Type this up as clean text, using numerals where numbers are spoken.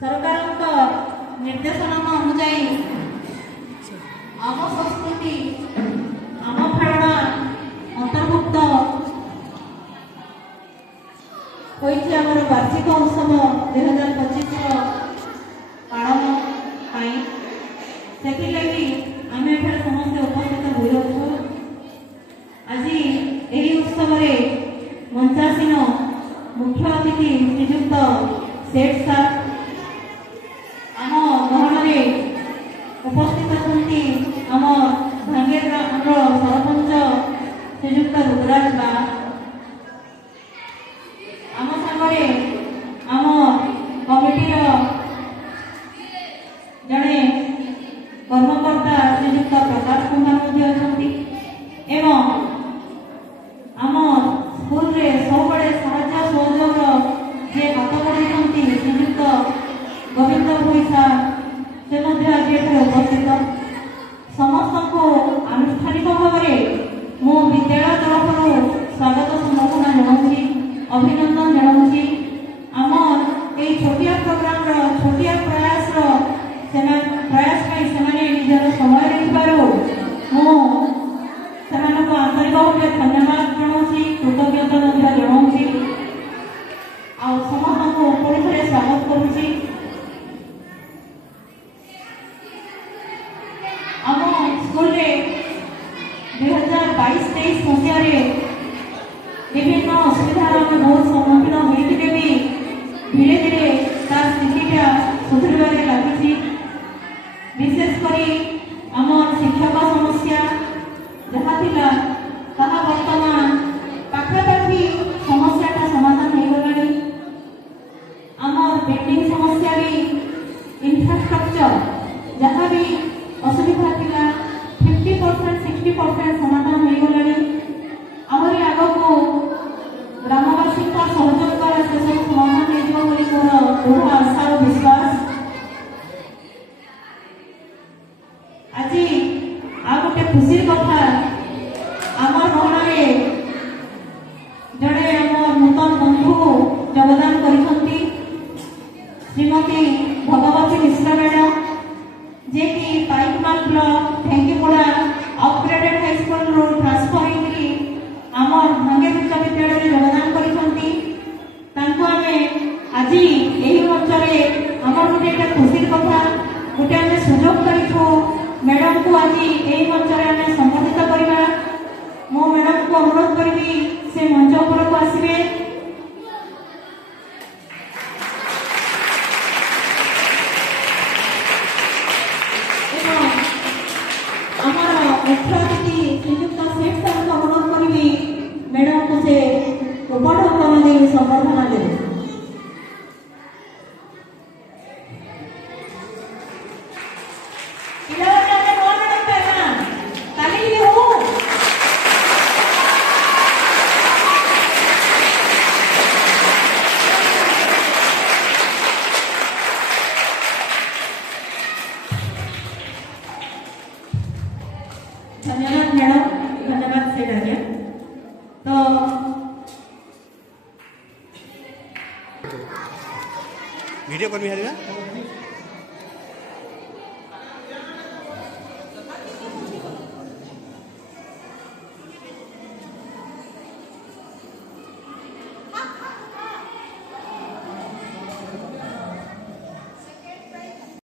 सरकार निर्देशनामा अनुजाई आम संस्कृति आम खेलना अंतर्भुक्त होइछि आमर वार्षिक उत्सव 2025 पालन से आम एठार समस्ते उपस्थित हो आज यही उत्सव मंचासीन मुख्य अतिथि श्रीजुक्त सेठ सार आम गहन उपस्थित होती आम भांगेर सरपंच श्रीजुक्त रुद्राज बा आम सागरे आम कमिटीर जड़े कर्मकर्ता श्रीजुक्त प्रकाश कुमार एवं आम स्कूल रे सब साहाय्य सहयोग जे हाथ बढ़ाई श्रीजुक्त गोविंद भैसा से आज उपस्थित समस्त को आनुष्ठानिक भाव में मो विद्यालय तरफ स्वागत संबर्धना जनाऊँगी अभिनंदन जनाऊँगी आम ये छोटिया प्रोग्राम छोटिया प्रयास निजर समय को आंतरिक भाव धन्यवाद जनाऊँगी कृतज्ञता जनाऊँगी आ समस्त को पुणी थे स्वागत करुँची आम स्कूल 2022-23 मसीह विभिन्न असुविधार बहुत सम्मुखीन होते भी धीरे धीरे तार स्थितिटा सुधरबार लगी विशेषकर आम शिक्षक समस्या जहाँ थिला ताहा वर्तमान पाखापाखि समस्याटा समाधान हो गलानी आम बिल्डिंग समस्या भी इंफ्रास्ट्रक्चर जहाँ भी असुविधा थिला 50% 60% समाधान हो गलानी आमरी आग को ग्रामवासी सहयोग द्वारा से सब समाधान हो मोर दृढ़ आशा और विश्वास आज आ गोटे खुशी कथा आमर गहन जड़े आम नूतन बंधु योगदान करती श्रीमती भगवती मिश्रा मैडम जे कि Paikmal block Dhenkipada upgraded high school रू ट्रांसफर होगी आम भांगे उच्च विद्यालय योगदान करती आज यही मंच आम गोटे खुशी कथा गोटे आम सुजोग करूँ मैडम को आज यही मंच में संबोधित करवा मो मैडम को अनुरोध करी से मंच उपरक आसवे मुख्य अतिथि श्रीजुक्त सेठ सार को अनुरोध करी मैडम को से उपढौकन दे संबर्धना देवे धन्यवाद मैडम धन्यवाद सेठ आज्ञा तो वीडियो कर